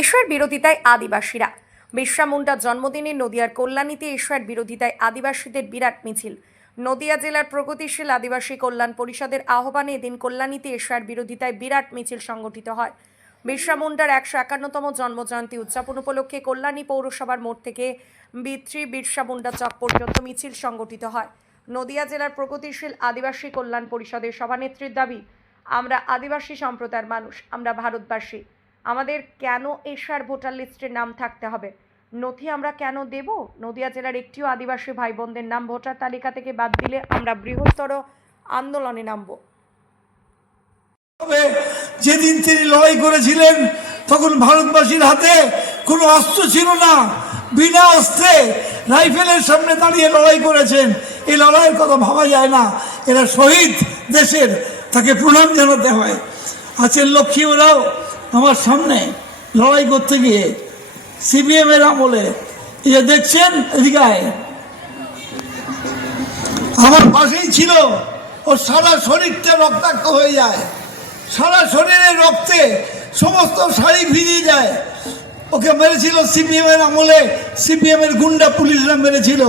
এশিয়ার বিরোধিতায় আদিবাসীরা। বিরসা মুন্ডার জন্মদিনে নদিয়ার কল্যাণীতে এশিয়ার বিরোধিতায় আদিবাসীদের বিরাট মিছিল। নদিয়া জেলার প্রগতিশীল আদিবাসী কল্যাণ পরিষদের আহ্বানে এদিন কল্যাণীতে এশিয়ার বিরোধিতায় বিরাট মিছিল সংগঠিত হয়। বিরসা মুন্ডার একশো একান্নতম জন্মজয়ন্তী উদযাপন উপলক্ষে কল্যাণী পৌরসভার মোড় থেকে বিত্রি বিরসা মুন্ডা চক পর্যন্ত মিছিল সংগঠিত হয়। নদিয়া জেলার প্রগতিশীল আদিবাসী কল্যাণ পরিষদের সভানেত্রীর দাবি, আমরা আদিবাসী সম্প্রদায়ের মানুষ, আমরা ভারতবাসী। আমাদের কেন এশিয়ার ভোটার লিস্টে নাম থাকতে হবে? নথি আমরা কেন দেব? নদিয়া জেলার একটিও আদিবাসী ভাই বোনদের নাম ভোটার তালিকা থেকে বাদ দিলে আমরা বৃহত্তর আন্দোলনে নামব। যেদিন তিনি লড়াই করেছিলেন, তখন ভারতবাসীর হাতে কোনো অস্ত্র ছিল না। বিনা অস্ত্রে রাইফেলের সামনে দাঁড়িয়ে লড়াই করেছেন। এই লড়াইয়ের কথা ভাবা যায় না। এরা শহীদ দেশের, তাকে প্রণাম জানাতে হয়। আছেন লক্ষ্মী ওরাও আমার সামনে লড়াই করতে গিয়ে সিপিএম এর আমলে এই যে দেখছেন এদিকে আমার পাশেই ছিল ওর সারা শরীরটা রক্তাক্ত হয়ে যায়। সারা শরীরে রক্তে সমস্ত শাড়ি ভিজে যায়। ওকে মেরেছিল সিপিএম এর আমলে সিপিএম এর গুন্ডা পুলিশরা মেরেছিল।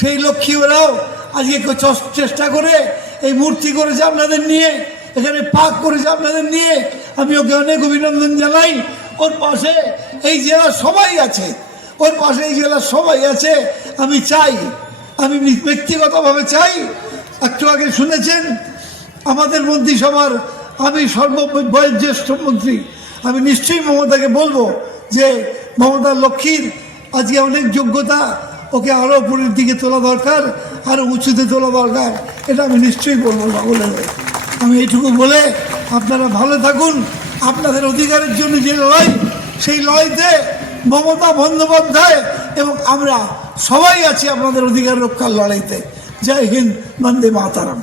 সেই লক্ষ্মী ওরাও আজকে চেষ্টা করে এই মূর্তি করেছে আপনাদের নিয়ে। এখানে পাক করেছে আপনাদের নিয়ে। আমি ওকে অনেক অভিনন্দন জানাই। ওর পাশে এই জেলার সবাই আছে। ওর পাশে এই জেলার সবাই আছে। আমি চাই, আমি ব্যক্তিগতভাবে চাই। একটু আগে শুনেছেন, আমাদের মন্ত্রিসভার আমি সর্ববয়োজ্যেষ্ঠ মন্ত্রী। আমি নিশ্চয়ই মমতাকে বলব যে, মমতা লক্ষ্মীর আজকে অনেক যোগ্যতা, ওকে আরও উপরের দিকে তোলা দরকার আরও উঁচুতে তোলা দরকার। এটা আমি নিশ্চয়ই বলব বলে আমি এইটুকু বলে আপনারা ভালো থাকুন। আপনাদের অধিকারের জন্য যে লড়াই, সেই লড়াইতে মমতা বন্দ্যোপাধ্যায় এবং আমরা সবাই আছি আপনাদের অধিকার রক্ষার লড়াইতে। জয় হিন্দ, বন্দে মাতারাম।